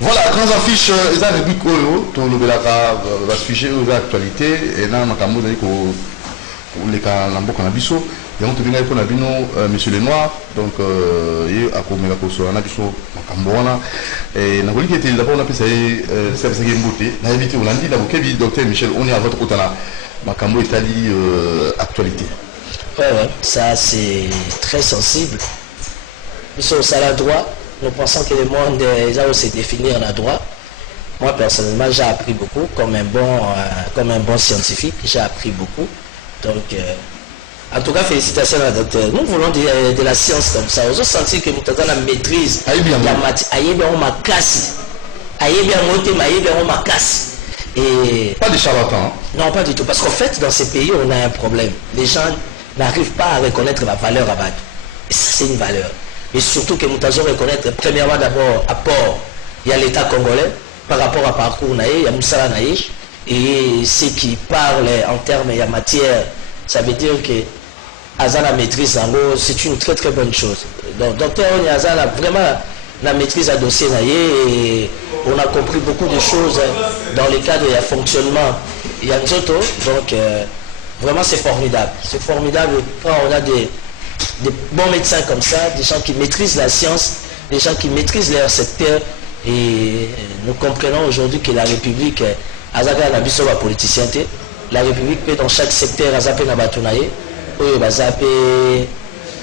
Voilà, grandes affiches, les rubriques Oyo, tout le belaka va sujet aux actualités, et là, on a dit que les Kalambo Kanabiso, et on te vient pour Nabino, Monsieur Lenoir, donc, il y a comme la Koso, on a dit Makambona, et Nagoli qui était d'abord, on a appelé ça, c'est ça qui est beauté, on a évité, on a dit, la docteur Michel, on est à votre côté là, Makambo Italie, actualité. Ouais, ça c'est très sensible. Nous sommes à la droite. Nous pensons que le monde a aussi défini en droit. Moi personnellement j'ai appris beaucoup comme un bon scientifique, j'ai appris beaucoup. Donc en tout cas félicitations à la docteur. Nous voulons de la science comme ça. Vous sentez que nous avons la maîtrise la matière. Et pas de charlatans. Non, pas du tout. Parce qu'en fait, dans ces pays, on a un problème. Les gens n'arrivent pas à reconnaître la valeur à battre. Et ça, c'est une valeur. Et surtout que nous devons reconnaître, premièrement, d'abord, apport, il y a l'État congolais, par rapport à parcours, il y a Moussala Naïch, et ceux qui parlent en termes, il y a matière, ça veut dire que Azana maîtrise, c'est une très très bonne chose. Donc, docteur Azana, vraiment, la maîtrise à dossier, et on a compris beaucoup de choses dans le cadre du fonctionnement. Il y a Nzoto, donc vraiment c'est formidable. C'est formidable quand on a des bons médecins comme ça, des gens qui maîtrisent la science, des gens qui maîtrisent leur secteur. Et nous comprenons aujourd'hui que la République, Azaga Nabiso va politicien, la République peut dans chaque secteur Azapé Nabatunaye, ou Bazapé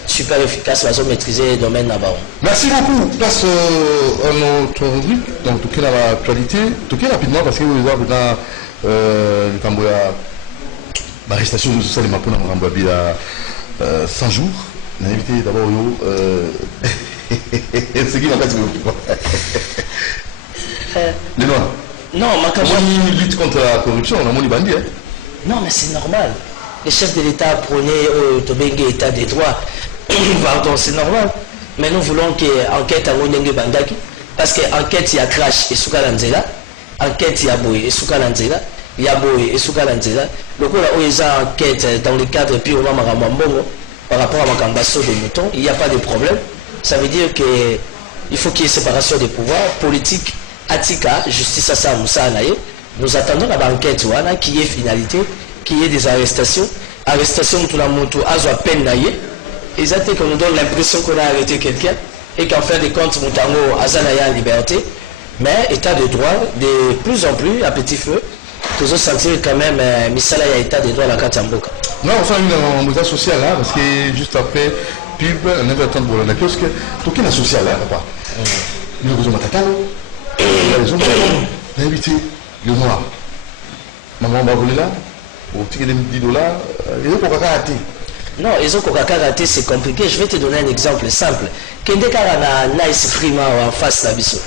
super efficace, va maîtriser le domaine là-bas. Merci beaucoup. Place à notre rubrique, donc tout est dans l'actualité, tout est rapidement parce que vous avez dans le Camboya, l'arrestation de social et ma pona Camboya 100 jours. On a invité d'abord ce qui m'a fait les noirs. Non, on lutte contre la corruption, on a mon bandit. Non, mais c'est normal. Les chefs de l'État prenaient au Tobengue état des droits. Pardon, c'est normal. Mais nous voulons que l'enquête à Wonenge Bandaki, parce que l'enquête il y a crash et Soukalanzela, enquête il y a Boy et Soukalanzela, il y a Boy et Soukalanzela. Donc là où ils ont enquête dans le cadre purement Maramambongo, par rapport à Makambasso des moutons, il n'y a pas de problème. Ça veut dire qu'il faut qu'il y ait séparation des pouvoirs, politique, Atika, justice à Samoussa Anaye. Nous attendons la banquette qui est finalité, qui est des arrestations. Arrestation tout le monde a peine naïe. Et ça qu'on nous donne l'impression qu'on a arrêté quelqu'un et qu'en fin de compte, Moutango Azanaya en liberté. Mais état de droit, de plus en plus à petit feu, nous allons sentir quand même Misala y a état de droit à la Katamboka. Non, on fait une mouvement social là, parce que juste après, pub, on avait attendu pour la kiosque, tout est social là, papa. Il y a besoin de matakalo, il y a les hommes, on a invité le noir. Maman va voler là, au ticket de $10, il y a pour rater. Non, ils ont raté, c'est compliqué. Je vais te donner un exemple simple. Kende Karana Nice Frima en face de Bisso.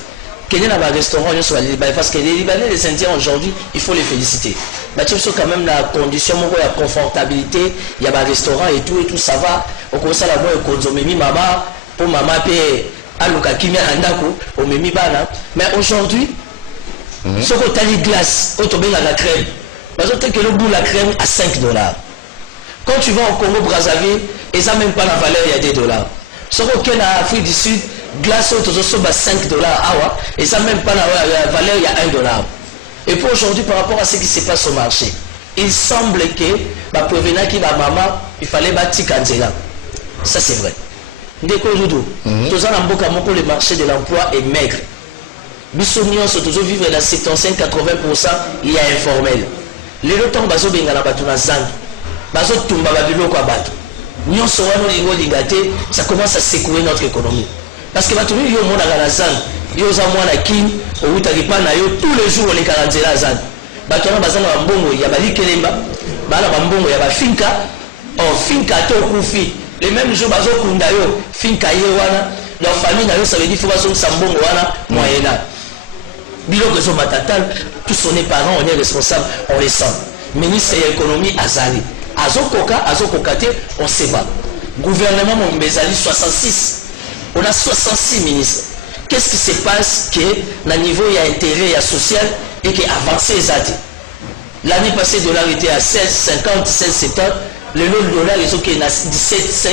Kende dans un restaurant, parce que les Libanais, les Indiens aujourd'hui, il faut les féliciter. Mais tu sais quand même la condition, la confortabilité, il y a un restaurant et tout, ça va. On commence à la voir, on mimi maman, pour maman paye à l'Ukakimi Handako, on mimi bana. Mais aujourd'hui, ce qu'on t'a dit glace, on tombe dans la crème. Parce que le bout la crème à $5. Quand tu vas au Congo-Brazzaville, ils n'ont même pas la valeur, il y a $. Ce qu'on a en Afrique du Sud, glace au $5, ils n'ont même pas la valeur, il y a $1. Et pour aujourd'hui, par rapport à ce qui se passe au marché, il semble que la provenance qui va maman, il fallait bâtir Kanzela. Ça c'est vrai. Ndeko Doudou, le marché de l'emploi est maigre. Bissonion se toujours vivre dans 75-80%, il y a informel. Les lots bazo bengana batuna zang. Bazo tumba babilo kwa batu. Nyon sowano lingo lingate, ça commence à secouer notre économie. Parce que batumi yo mona la zang, yo za mwana kin, o utalipa na yo tous les jours les karanzela zang. Batona bazana bambongo ya bali kelemba, bala bambongo ya bafinka, finka to kufi. Les mêmes jours bazo kunda yo, finka ye wana, leur famille na yo ça veut dire faut bazo sambongo wana moyena. Biloko zo matatal, tous on est parents, on est responsable, on les sent. Ministre de l'économie Azali. Azokokate, on ne sait pas. Gouvernement Mombezali 66. On a 66 ministres. Qu'est-ce qui se passe que le niveau il y a intérêt, il y a social et qui avancé les athées. L'année passée, le dollar était à 16,50, 16,70. Le dollar est à 17,5,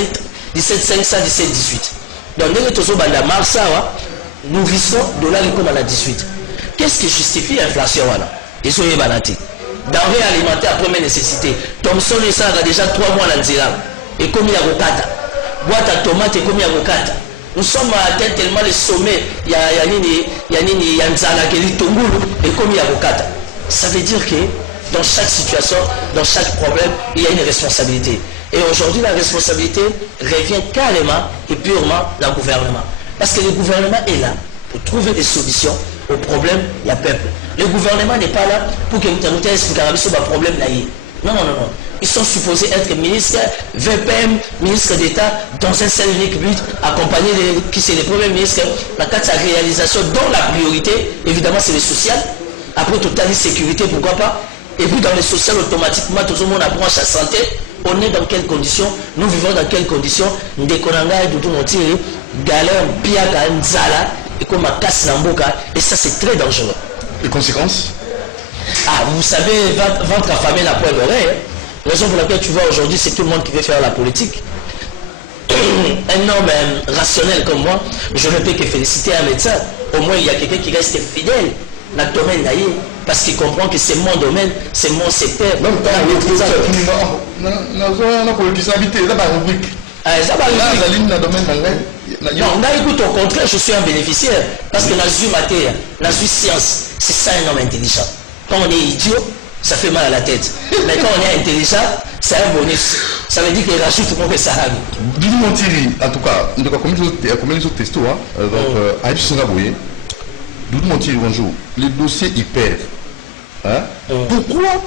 17,5, 17,18. Donc, dès que tu as mars, nourrissons dollar comme à 18. Qu'est-ce qui justifie l'inflation? Ils sont ébanati. Denrées alimentaires à première nécessité. Thomson et ça a déjà 3 mois dans le Zéram. Et comme il y a Rokata. Boîte à tomates et comme il y a Rokata. Nous sommes atteints tellement les sommets. Il y a Nzala, et comme il y a Rokata. Ça veut dire que dans chaque situation, dans chaque problème, il y a une responsabilité. Et aujourd'hui, la responsabilité revient carrément et purement dans le gouvernement. Parce que le gouvernement est là pour trouver des solutions aux problèmes du peuple. Le gouvernement n'est pas là pour que nous expliquions sur le problème là. Non. Ils sont supposés être ministres, VPM, ministre d'État, dans un seul unique but, accompagner qui c'est les premiers ministres dans sa réalisation, dont la priorité, évidemment, c'est le social. Après, totale sécurité, pourquoi pas. Et puis, dans le social, automatiquement, tout le monde approche la santé. On est dans quelles conditions? Nous vivons dans quelles conditions? Ndekonanga et tout le galère, piaga, nzala, et comme ma casse namboka. Et ça, c'est très dangereux. Les conséquences? Vous savez, ventre affamé n'a point d'oreille. La raison pour laquelle tu vois aujourd'hui, c'est tout le monde qui veut faire la politique. Un homme rationnel comme moi, je ne peux que féliciter un médecin. Au moins, il y a quelqu'un qui reste fidèle dans le domaine d'ailleurs, parce qu'il comprend que c'est mon domaine, c'est mon secteur. Non, écoute, au contraire, je suis un bénéficiaire, parce que dans la science, c'est ça un homme intelligent. Quand on est idiot, ça fait mal à la tête. Mais quand on est intelligent, c'est un bonus. Ça veut dire qu'il rajoute pour que ça aille. Billy Montiri, en tout cas, combien les autres testos, donc, Aïe Singaboye, Doudou Montiri, bonjour, les dossiers hyper. Pourquoi,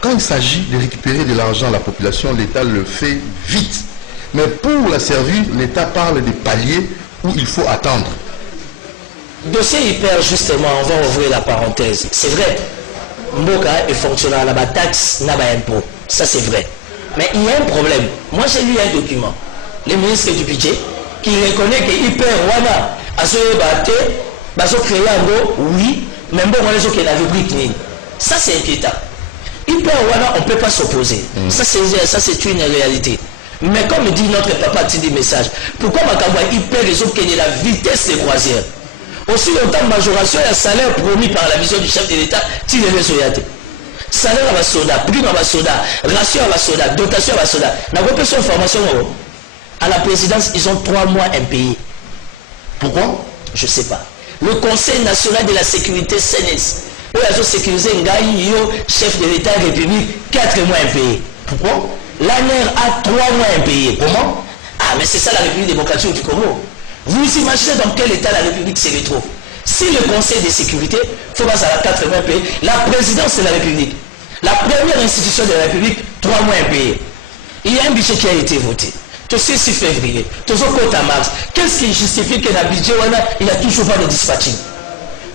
quand il s'agit de récupérer de l'argent à la population, l'État le fait vite? Mais pour la servir, l'État parle des paliers où il faut attendre. Dossier hyper, justement, on va ouvrir la parenthèse. C'est vrai. Mboka est fonctionnaire, la taxe n'a pas impôt. Ça c'est vrai. Mais il y a un problème. Moi j'ai lu un document. Le ministre du budget qui reconnaît que hyper wana a ce batté, baso créé un go, oui, mais bon on les autres qui la rubrique ni. Ça c'est inquiétant. Hyper wana on ne peut pas s'opposer. Ça c'est une réalité. Mais comme dit notre papa dit message, pourquoi Makabwa hyper les autres qui la vitesse des croisières? Aussi longtemps majoration et salaire promis par la vision du chef de l'État, tu les soyate. Salaire à la soda, prime à la soda, ration à la soda, dotation à la soda. La représentation de formation à la présidence, ils ont 3 mois impayés. Pourquoi? Je ne sais pas. Le Conseil national de la sécurité CNS, où ils ont sécurisé un chef de l'État République, 4 mois impayés. Pourquoi? L'ANER a 3 mois impayés. Comment? Mais c'est ça la République démocratique du Congo. Vous imaginez dans quel état la République se retrouve? Si le Conseil de sécurité, il faut passer à la 80 pays, la présidence de la République, la première institution de la République, 3 mois impayés. Il y a un budget qui a été voté. Tout 6 février, tout ce côté à mars. Qu'est-ce qui justifie que le budget, il n'a toujours pas de dispatching?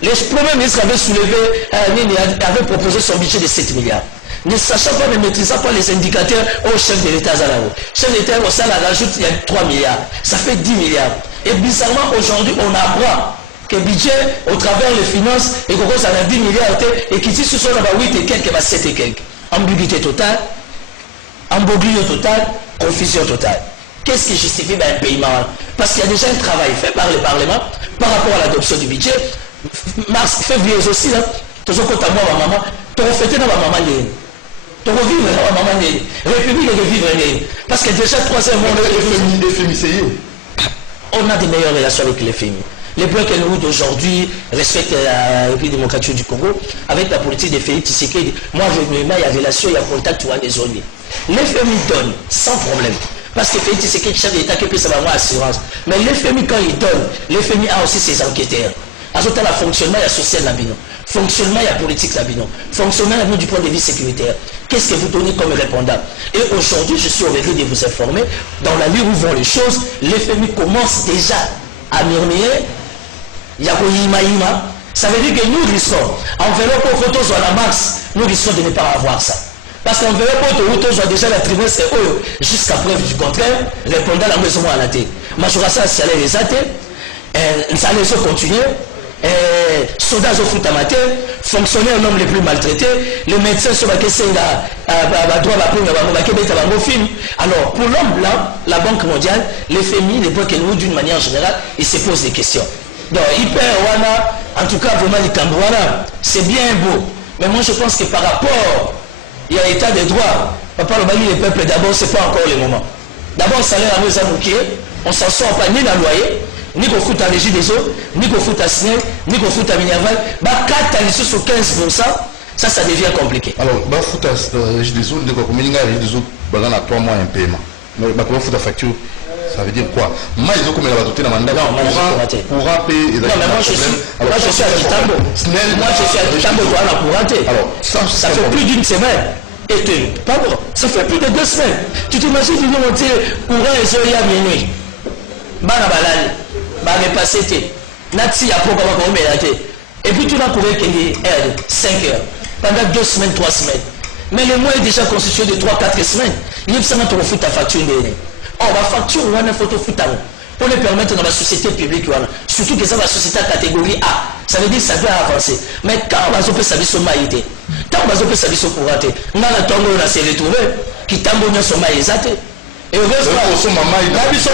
Le Premier ministre avait soulevé, avait proposé son budget de 7 milliards. Ne sachant pas, ne maîtrisant pas les indicateurs au chef de l'État Zalao. Chef de l'État, ça la rajoute, il y a 3 milliards. Ça fait 10 milliards. Et bizarrement, aujourd'hui, on apprend que le budget, au travers les finances, et qu'on ça a 10 milliards, et qui dit que ce soit 8 et quelques, 7 et quelques. Ambiguïté totale, embrouille totale, confusion totale. Qu'est-ce qui justifie un paiement? Parce qu'il y a déjà un travail fait par le Parlement par rapport à l'adoption du budget. Mars, février aussi, toujours quand à moi, ma maman, tu refais dans ma maman. Tu revivre dans ma maman. République de vivre. Parce que déjà, 3e mois, on a des meilleures relations avec les FMI. Les blocs NU d'aujourd'hui respectent la République démocratique du Congo avec la politique des FMI Tshisekedi. Moi, je me mets, il y a relation, il y a contact, tu vois, des zones. Les FMI donnent sans problème. Parce que FMI Tshisekedi, chef d'État, qui peut savoir assurance. Mais les FMI, quand ils donnent, les FMI a aussi ses enquêteurs. Ajouter le fonctionnement, il y a social Nabino. Fonctionnement, il y a politique Nabino. Fonctionnement, il y a du point de vue sécuritaire. Qu'est-ce que vous donnez comme répondant? Et aujourd'hui, je suis obligé de vous informer, dans la ligne où vont les choses, l'FMI commence déjà à murmurer. Il y a Yima. Ça veut dire que nous risquons, en venant pour photo à la masse, nous risquons de ne pas avoir ça. Parce qu'en venant pour photo, déjà la trimestre, jusqu'à preuve du contraire, répondant à la maison à la tête. Majoration, c'est aller les athées, ça allait continuer. Soldats au foot amateur, fonctionnaires l'homme les plus maltraités, les médecins sur la question alors pour l'homme blanc, la Banque mondiale, les FMI, les blocs nous d'une manière générale, ils se posent des questions. Donc, hyper wana, en tout cas, vraiment, les Cambouana, c'est bien beau. Mais moi, je pense que par rapport, il y a l'état des droits. Papa, le bali, les peuples, d'abord, c'est pas encore le moment. D'abord, le salaire à nous amouquer, on s'en sort pas ni dans le loyer, ni qu'on fout à régie des eaux, ni qu'on fout à SNEL, ni qu'on fout à Minerval. Bah, 4 à l'issue sur 15%, ça devient compliqué. Alors, bah, fout à régie des eaux, de quoi, combien il y a régie des eaux, bah, dans 3 mois, un paiement. Mais bah, comment fout à facture? Ça veut dire quoi? Moi, ils ont comme la doté dans le mandat. Non, pour rappeler. Non, mais moi, je suis à Kitambo. Moi, je suis à Kitambo, toi, là, pour rater. Alors, ça fait plus d'une semaine. Et tu, pardon, ça fait plus de 2 semaines. Tu t'imagines, tu nous monter courant et soya à minuit. Bana balali, bana passé, Nati a pour comment on met la tête. Et puis tu vas courir 5 heures. Pendant 2 semaines, 3 semaines. Mais le mois est déjà constitué de 3-4 semaines. Il y a besoin de faire ta facture. Or, la facture, on a une photo pour les permettre dans la société publique. Surtout que ça va société catégorie A. Ça veut dire que ça doit avancer. Mais quand on va faire sa vie sur maïté, quand on va faire sa vie sur courante, on a le temps où on s'est retrouvé, qui tambourne sur maïté. Et heureusement, la bidon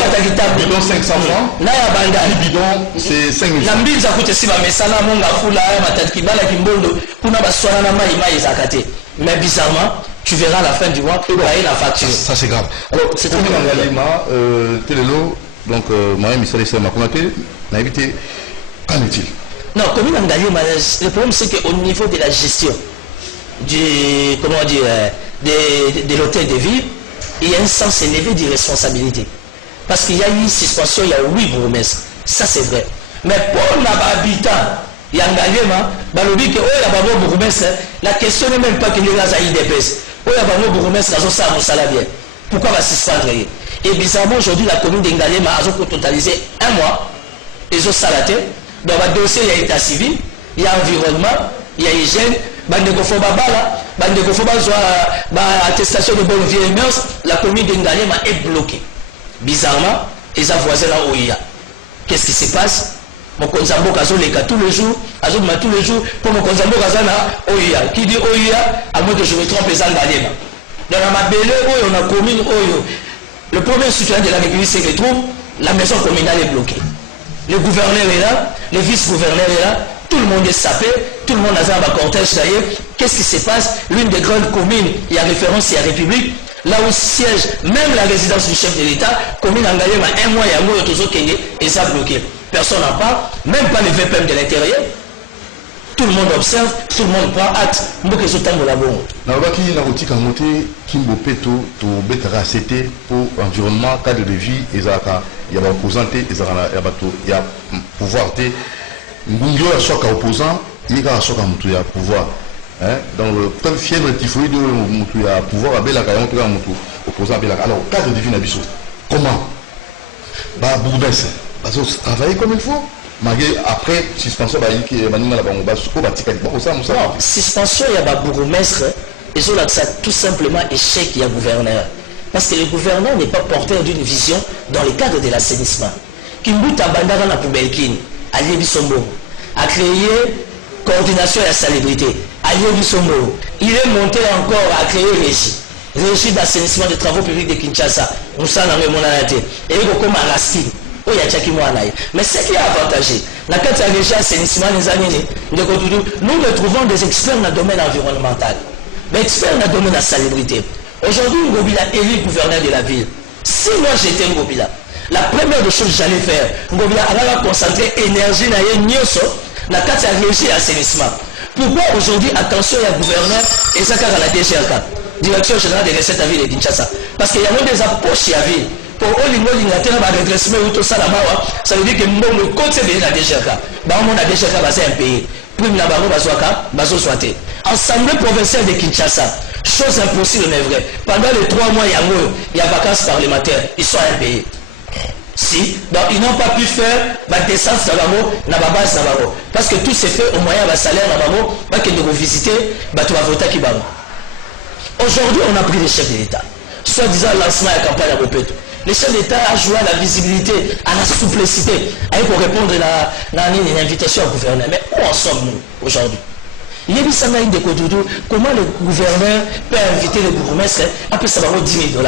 bidon 500 francs. Na ya banda. Bidon, c'est 5 000 francs. La mbili za kote si ba mesana monga fula ya matati kibala kimbondo kuna baswana na mai zakate. Mais bizarrement, tu verras à la fin du mois que la facture. Ça c'est grave. Alors, c'est comme dans l'aliment, Télélo, donc moi, Michel Issa Makoumate, n'a évité, qu'en est-il? Non, comme il le problème c'est qu'au niveau de la gestion du, comment dire, de l'hôtel de ville, il y a un sens élevé de responsabilité. Parce qu'il y a eu une suspension, il y a 8 bourgmestres. Ça c'est vrai. Mais pour l'habitant, il y a un gagnant, la question n'est même pas que les gens aient des baisses. Pourquoi va suspendre? Et bizarrement, aujourd'hui, la commune d'Engalema a totalisé 1 mois. Ils ont salaté. Dans le dossier, il y a état civil, il y a environnement, il y a hygiène, attestation de bonne vie et mœurs. La commune d'Engalema est bloquée. Bizarrement, ils ont voisin là où il y a. Qu'est-ce qui se passe? Mon Konzambo Kazoleka tous les jours, tous les jours, pour mon Konzambo Kazana, Oya. Qui dit Oya, à moins que je me trompe, les Angalema. Dans la Mabele, on a commune Oyo. Le premier citoyen de la République se retrouve, la maison communale est bloquée. Le gouverneur est là, le vice-gouverneur est là, tout le monde est sapé, tout le monde a un cortège d'ailleurs. Qu'est-ce qui se passe? L'une des grandes communes, il y a référence, il y a République, là où siège même la résidence du chef de l'État, commune Angalema, 1 mois et un mois, et ça bloqué. Personne n'en parle, même pas les VPM de l'intérieur. Tout le monde observe, tout le monde prend acte. Nabaki na rotika moté Kimbo Peto to betara CT pour environnement cadre de vie ezaka ya ba opposanté ezaka ya bato ya pouvoir té ngungyo ya soka opposant yika soka mutu ya pouvoir dans le comme fièvre typhoïde mutu ya pouvoir abela ka yonka mutu opposant abela. Alors cadre de vie na biso comment ba bourdesse parce que travailler comme il faut. Après, suspension, suspension, il y a un bourgmestre, et c'est tout simplement échec, il y a gouverneur. Parce que le gouverneur n'est pas porteur d'une vision dans le cadre de l'assainissement. Kimbuta Bandara na Poubelkin, Alié Bissombo, a créé coordination et la salubrité. Alié Bissombo, il est monté encore à créer régie d'assainissement des travaux publics de Kinshasa. Nous sommes dans le monde à la tête. Et il y a comme un raskin. Mais ce qui est avantagé, la carte de assainissement des années, nous retrouvons des experts dans le domaine environnemental, mais experts dans le domaine de la salubrité. Aujourd'hui, Ngobila est élu gouverneur de la ville. Si moi j'étais Ngobila, la première des choses que j'allais faire, Ngobila allait concentrer énergie dans la carte de assainissement. Pourquoi aujourd'hui, attention, il y a gouverneur et ça à la DGRK, Direction générale des recettes à la ville de Kinshasa, parce qu'il y a des approches à la ville. Pour ça veut dire que le code c'est de la DGRK. La DGRK va un pays. Puis la Assemblée provinciale de Kinshasa. Chose impossible mais vrai. Pendant les 3 mois, il y a vacances parlementaires. Ils sont un pays. Si, donc ils n'ont pas pu faire la descente dans la base. Parce que tout s'est fait au moyen de salaire dans qu'ils nous visiter, tu vas voter qui va. Aujourd'hui, on a pris les chefs de l'État. Soit-disant lancement de la campagne à Bopeto. Le chef d'État a joué à la visibilité, à la souplicité, pour répondre à une invitation au gouverneur. Mais où en sommes-nous aujourd'hui? Il y a des comment le gouverneur peut inviter le bourgmestre à peu près 10 000 $.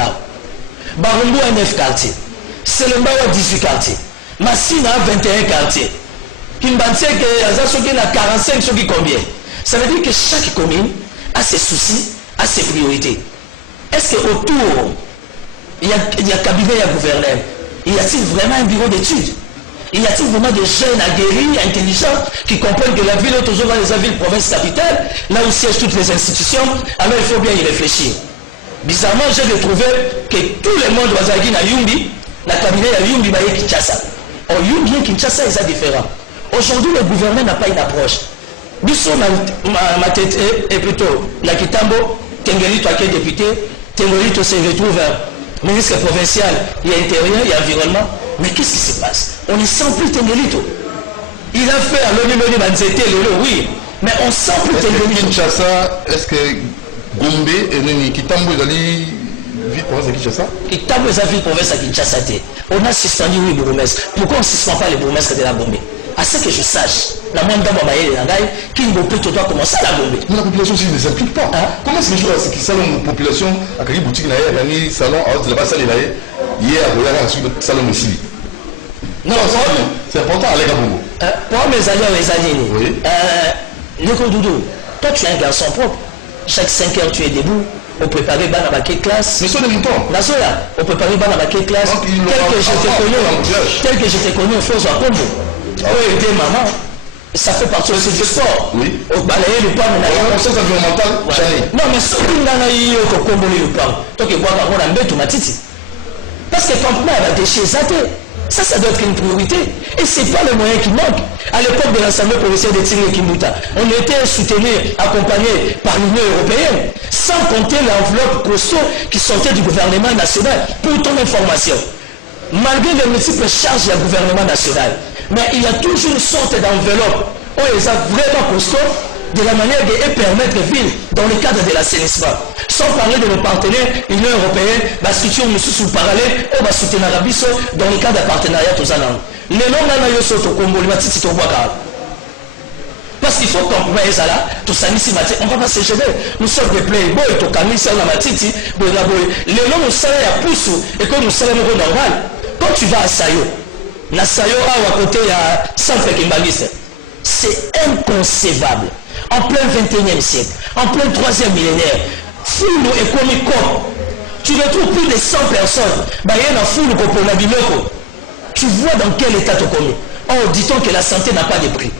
Barumbo a 9 quartiers. Selemba a 18 quartiers. Massina a 21 quartiers. Kimbantseke, Azasoki na 45, soki combien? Ça veut dire que chaque commune a ses soucis, a ses priorités. Est-ce qu'autour, il y a cabinet, il y a gouverneur, y a-t-il vraiment un bureau d'études? Y a-t-il vraiment des jeunes aguerris, intelligents, qui comprennent que la ville est toujours dans les villes, province capitale, là où siègent toutes les institutions? Alors il faut bien y réfléchir. Bizarrement, j'ai retrouvé que tout le monde va aller à Yumbi, la cabinet à Yumbi, à Kinshasa. Or, Yumbi et Kinshasa, ils sont différents. Aujourd'hui, le gouvernement n'a pas une approche. Biso ma tête est plutôt la Kitambo, Tengelito a quel député, Tengelito se retrouve ministre provincial, il y a intérieur, il y a environnement. Mais qu'est-ce qui se passe? On ne sent plus Tengelito. Il a fait à l'ONU Banzete, oui, mais on sent plus Tengelito. Kinshasa, est-ce que Gombe et Kitambo, ils allaient ville province à Kinshasa? Kitambo est ville province à Kinshasa. On a suspendu oui, le bourgmestre. Pourquoi on ne suspend pas les bourgmestres de la Gombe? À ce que je sache, la moindre d'abord qui ne peut doit commencer à la Gombe. Mais la population aussi ne s'implique pas. Hein? Comment est-ce que je vois ce qui salon la population à Kali boutique là, il salon à la salle là, hier à Royal à salon ici. Non, c'est important à l'Egabongo. Pour mes alliés les alliés. Oui. Nico Doudou, toi tu es un garçon propre. Chaque 5 heures tu es debout. On préparait ban à ma classe. Mais ça n'est pas. La sola, on préparait ban à ma classe. Tel que je t'ai connu au Fos à Combo. Oui, des mamans. Ça fait partie aussi du sport. Oui. Au balayer le pan, on a une conscience environnementale. Non, mais ce qu'on a eu au Combo le pan. Toi qui vois qu'on a un bête ou ma titi. Parce que quand on a des déchets zatés, ça doit être une priorité. Et ce n'est pas le moyen qui manque. À l'époque de l'Assemblée provinciale de Tigre et Kimbuta, on était soutenu, accompagné par l'Union européenne, sans compter l'enveloppe costaud qui sortait du gouvernement national. Pour ton information, malgré les multiples charges du gouvernement national, mais il y a toujours une sorte d'enveloppe où ils ont vraiment costaud de la manière de permettre de vivre dans le cadre de l'assainissement. Sans parler de nos partenaires, l'Union européenne, la structure sous parallèle, on va soutenir l'Arabiso dans le cadre de partenariat tous en an. Les noms là, parce qu'il faut comprendre ça là, tout ça ici, on va pas se gêner. Nous sommes des playboys, tout comme ça, on a matiti, les noms nous savent à pouce et comme nous savons normal. Quand tu vas à Sayo, na Sayo à côté il y a centre Kimbaliste. C'est inconcevable. En plein 21e siècle, en plein 3e millénaire, foule et comique, tu retrouves plus de 100 personnes. Tu vois dans quel état tu connais. Or, dit-on que la santé n'a pas de prix.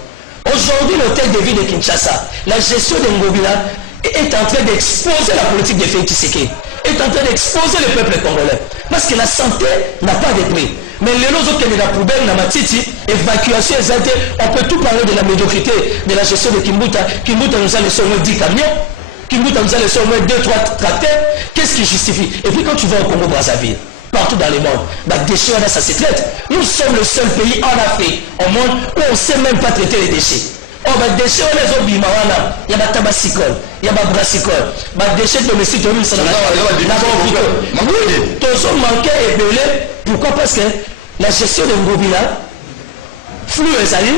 Aujourd'hui, l'hôtel de ville de Kinshasa, la gestion de Ngobila est en train d'exposer la politique de Félix Tshisekedi, est en train d'exposer le peuple congolais. Parce que la santé n'a pas de prix. Mais les autres qui sont la poubelle, la matiti, évacuation, on peut tout parler de la médiocrité de la gestion de Kimbuta. Kimbuta nous a laissé au moins 10 camions. Kimbuta nous a laissé au moins 2-3 tracteurs. Qu'est-ce qui justifie? Et puis quand tu vas au Congo-Brazzaville, partout dans le monde, les déchets, ça se traite. Nous sommes le seul pays en Afrique, au monde, où on ne sait même pas traiter les déchets. Oh, les déchets, on les oublie, il y a des tabassicole, il y a des brassicole, les déchets domestiques, il y a des manqués et belés. Pourquoi? Parce que la gestion de Ngobila, flou et sali,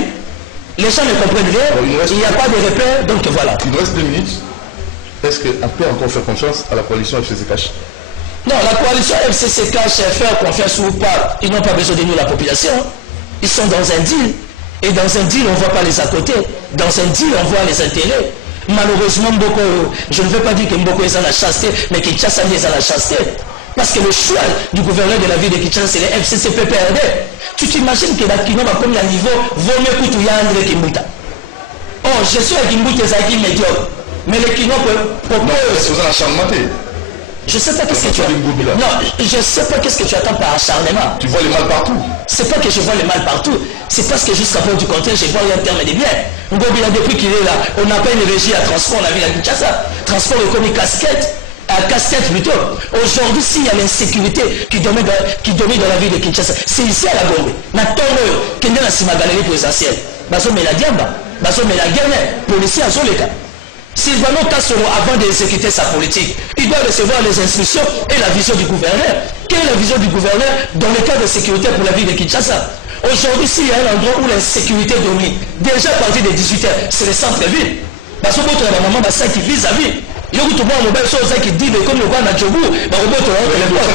les gens ne comprennent rien, il n'y a pas de repères, donc voilà. Il nous reste 2 minutes. Est-ce qu'on peut encore faire confiance à la coalition FCC-Cash? Non, la coalition FCC-Cash faire confiance ou pas, ils n'ont pas besoin de nous, la population. Ils sont dans un deal. Et dans un deal, on ne voit pas les à côté. Dans un deal, on voit les intérêts. Malheureusement, je ne veux pas dire que Mboko est à la chasteté, mais Kinshasa est à la chasteté. Parce que le choix du gouverneur de la ville de Kinshasa, c'est le FCC-PPRD. Tu t'imagines que la Kino va comme le niveau, vaut mieux que tu y a André Kimbuta. Oh, je suis à Kimbuta, c'est qui médiocre. Mais le Kino propose. Vous avez acharnement. Je ne sais pas qu'est-ce que tu as. Non, je ne sais pas qu'est-ce que tu attends par acharnement. Tu vois le mal partout. C'est pas que je vois le mal partout. C'est parce que jusqu'à preuve du contraire, je vois un terme de bien. Ngobila, depuis qu'il est là, on n'a pas une régie à transport, on a vu la Kinshasa. Transport économique casquette. Casse-tête plutôt. Aujourd'hui, s'il y a l'insécurité qui domine dans la ville de Kinshasa, c'est ici à la Gombe. Maintenant, qu'il y a la galerie présidentielle. Bazo met la diamba, bazo met la guerre, policier à Zoleka. Sylvano Kassoro, avant d'exécuter sa politique, il doit recevoir les instructions et la vision du gouverneur. Quelle est la vision du gouverneur dans le cas de sécurité pour la ville de Kinshasa? Aujourd'hui, s'il y a un endroit où l'insécurité domine, déjà à partir de 18h, c'est le centre-ville. Parce que votre maman, ça qui vise à vie. Il y a tout le monde qui dit, mais comme le roi n'a pas de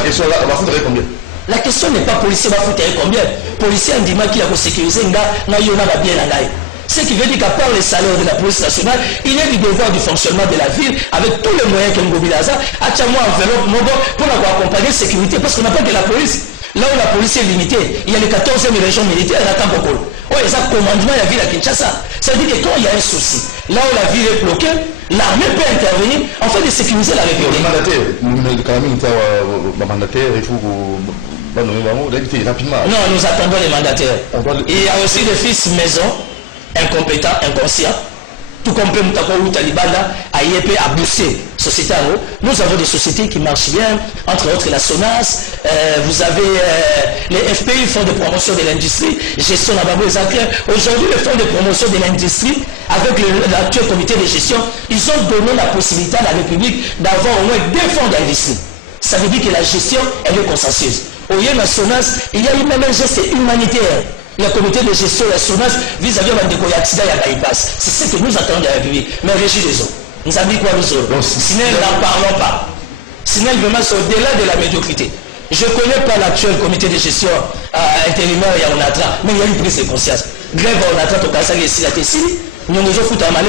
ils sont là, on va faire combien? La question n'est pas policier va foutre combien. Policier indima qui a sécurisé n'a bien la. Ce qui veut dire qu'à part les salaires de la police nationale, il est du devoir du fonctionnement de la ville avec tous les moyens que nous avons. Achamo enveloppe pour accompagner la sécurité parce qu'on n'a pas que la police. Là où la police est limitée, il y a les 14e régions militaires à Tampokolo. Oh, il y a un commandement de la ville à Kinshasa. Ça veut dire que quand il y a un souci, là où la ville est bloquée, l'armée peut intervenir en fait de sécuriser la République. Le mandataire, il faut rapidement. Non, nous attendons les mandataires. Il y a aussi des fils maison, incompétents, inconscients. Tout comme Mutakou Talibana a YP à bousser société. Nous avons des sociétés qui marchent bien, entre autres la SONAS, vous avez les FPI, Fonds de promotion de l'industrie, gestion d'Ababou et Zakir. Aujourd'hui, le Fonds de promotion de l'industrie, avec l'actuel comité de gestion, ils ont donné la possibilité à la République d'avoir au moins 2 fonds d'industrie. Ça veut dire que la gestion, elle est consensueuse. Au lieu de la SONAS, il y a eu même un geste humanitaire. Le comité de gestion de la SONAS vis-à-vis de l'accident à bypass. C'est ce que nous attendons de la République. Mais Régis des eaux. Nous avons dit quoi nous autres? Sinon, n'en parlons pas. Sinon, vraiment, c'est au-delà de la médiocrité. Je ne connais pas l'actuel comité de gestion intérimaire et à Onatra, mais il y a une prise de conscience. Grève à Onatra, tu as ici la Tessili. Nous nous offrons à Malé,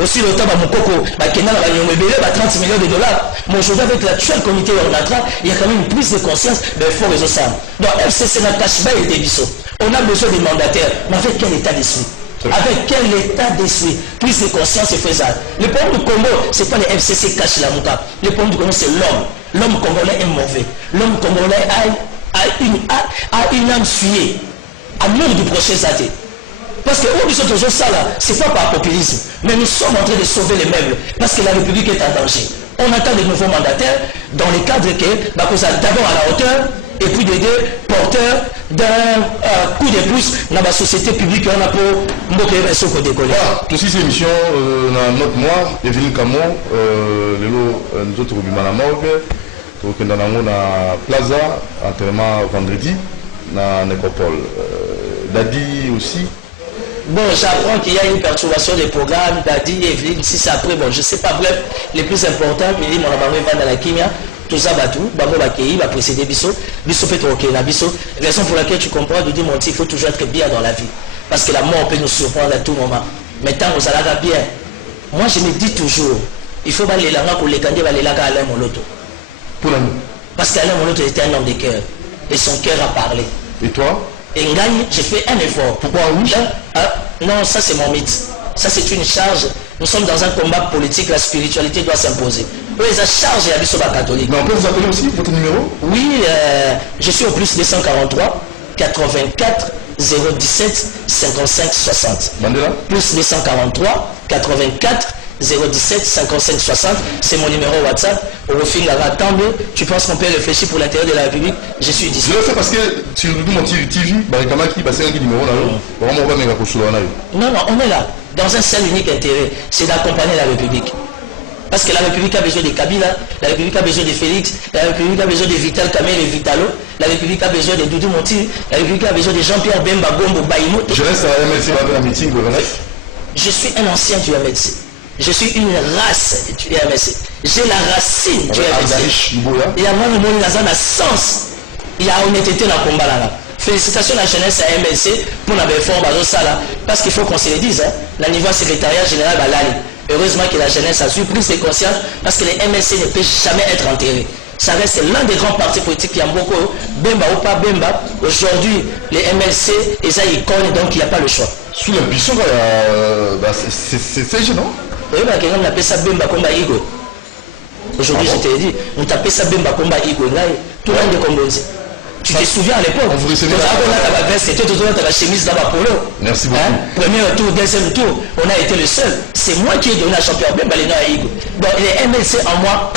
aussi le temps à mon coco, Kenya, 30 millions de dollars. Mais aujourd'hui, avec l'actuel comité de Onatra, il y a quand même une prise de conscience de fort réseau ça. Donc, FCC n'a cache pas et des bisous. On a besoin des mandataires, mais avec quel état d'esprit? Avec quel état d'esprit? Prise de conscience et faisable. Le problème du Congo, ce n'est pas les FCC qui cachent la moutarde. Le problème du Congo, c'est l'homme. L'homme congolais est mauvais. L'homme congolais a une âme suyée. À même du prochain athée. Parce que nous sommes toujours ça là, ce n'est pas par populisme, mais nous sommes en train de sauver les meubles, parce que la République est en danger. On attend de nouveaux mandataires dans les cadres que d'abord à la hauteur, et puis d'aider porteurs d'un coup de pouce dans la société publique on a pour moquer les sous côté collègues. Tout ces émissions dans notre mois, Evelyne Camon, nous autres au la morgue, donc dans la plaza, enterrement vendredi, dans la nécropole. Dadi aussi. Bon, j'apprends qu'il y a une perturbation des programmes, Dadi, Evelyne, si c'est après, bon, je ne sais pas, bref, les plus importants, mais dit mon amoureux va dans la Kimia, tout ça, tout, Babo Bakei, va précéder Bisso, Bisso peut troquer la Bisso, raison pour laquelle tu comprends, de dire, mon petit, il faut toujours être bien dans la vie, parce que la mort peut nous surprendre à tout moment, mais tant que ça va bien, moi je me dis toujours, il faut aller là, pour les candidats, aller là, à Alain Moloto. Pour l'amour. Parce qu'Alain Moloto était un homme de cœur, et son cœur a parlé. Et toi? Et Ngagne, j'ai fait un effort. Pourquoi oui? Non, ça c'est mon mythe. Ça c'est une charge. Nous sommes dans un combat politique, la spiritualité doit s'imposer. Oui, ça charge la Bissoba catholique. Mais on peut vous appeler aussi votre numéro? Oui, je suis au plus 243 84 017 55 60. Mandela? Plus 243 84 017 55 60, c'est mon numéro WhatsApp. Au fil de la tant mieux, tu penses qu'on peut réfléchir pour l'intérêt de la République? Je suis dispo. Je le fais parce que sur mon TV, c'est un numéro là. Non, on est là, dans un seul unique intérêt, c'est d'accompagner la République. Parce que la République a besoin de Kabila, la République a besoin de Félix, la République a besoin de Vital Kamel et Vitalo, la République a besoin de Doudou Monti, la République a besoin de Jean-Pierre Bemba Gombo Baïmo. Je reste à MLC dans la meeting de Je suis un ancien du MLC. Je suis une race du MLC. J'ai la racine du MLC. Il y a moins de sens. Il y a honnêteté dans le combat là. Félicitations à la jeunesse à MLC pour la belle forme parce qu'il faut qu'on se le dise. La niveau secrétariat général Balali. Heureusement que la jeunesse a su prise de conscience parce que les MLC ne peuvent jamais être enterrés. Ça reste l'un des grands partis politiques qui a beaucoup. Bemba ou pas Bemba. Aujourd'hui, les MLC, et ça ils connaissent donc il n'y a pas le choix. Sous l'ambition, c'est gênant. Oui, mais quelqu'un appelle ça Bemba Komba Igo. Aujourd'hui, je t'ai dit, on t'appelle ça Bemba Komba Igo. Tout le monde est comme tu te souviens à l'époque? Vous recevez la veste, c'était toujours la chemise là-bas pour l'eau. Merci beaucoup. Premier tour, deuxième tour, on a été le seul. C'est moi qui ai donné la champion Bemba Leno à Igo. Donc les MLC en moi,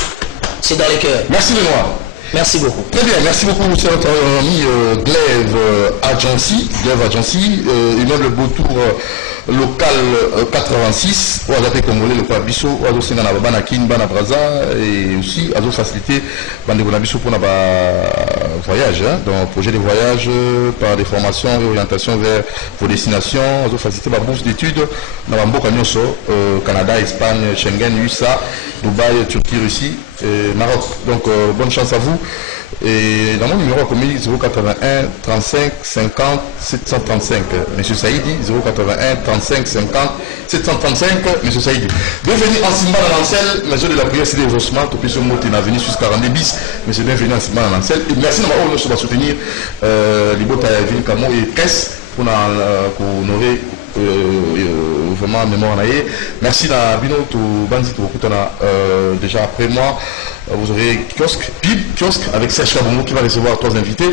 c'est dans les cœurs. Merci Benoît. Merci beaucoup. Très bien, merci beaucoup, monsieur notre ami Glaive Agency, immeuble Beautour local 86, ou à Congolais, le Kwabiso, ou à Dosena Banakin, Banabraza, et aussi à faciliter Bandegonabiso pour notre voyage, donc projet de voyage par des formations et orientations vers vos destinations, à faciliter ma bourse d'études dans la Mboka Nyoso, Canada, Espagne, Schengen, USA, Dubaï, Turquie, Russie, Maroc. Donc bonne chance à vous. Et dans mon numéro commis 081 35 50 735. Monsieur Saïdi, 081 35 50 735. Monsieur Saïdi. Bienvenue en Simba dans l'Ancel, maison de la prière, c'est des ossements, tout ce mot est venu jusqu'à 42 bis. Monsieur, bienvenue en Simba dans l'Ancel. Et merci d'avoir nous soutenir Libota Ville Camo et Presse pour honorer vraiment mémoire naïe. Merci à Bino to Banzi to déjà après moi vous aurez kiosque avec Serge Kabongo qui va recevoir 3 invités.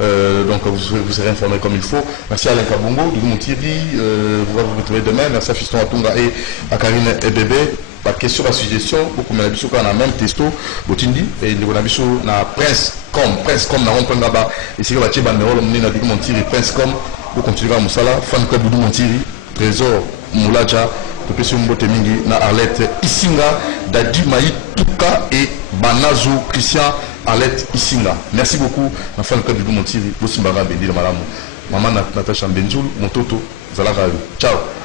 Donc vous serez informés comme il faut. Merci à Alain Kabongo, Doudou Montiri, vous allez vous retrouver demain. Merci à Fiston Atunga et à Karine et Bébé. Pas de question, pas de suggestion. Beaucoup de gens ont même testo, Botindi, et nous avons na Prince.com, na rond-point là-bas. Et si vous avez un numéro, on a dit Montiri, Prince.com, vous continuez à Moussala, fan club Doudou Montiri, Trésor Moulaja, Topesio Mbotemingi, na Arlette Isinga, Dadi Maï Touka et Banazo Christian Arlette Isinga. Merci beaucoup, na fan club Doudou Montiri, Bosimbaga Bendi de Malamu. Maman Natacha Benjoul, Mototo, Zalagayo. Ciao.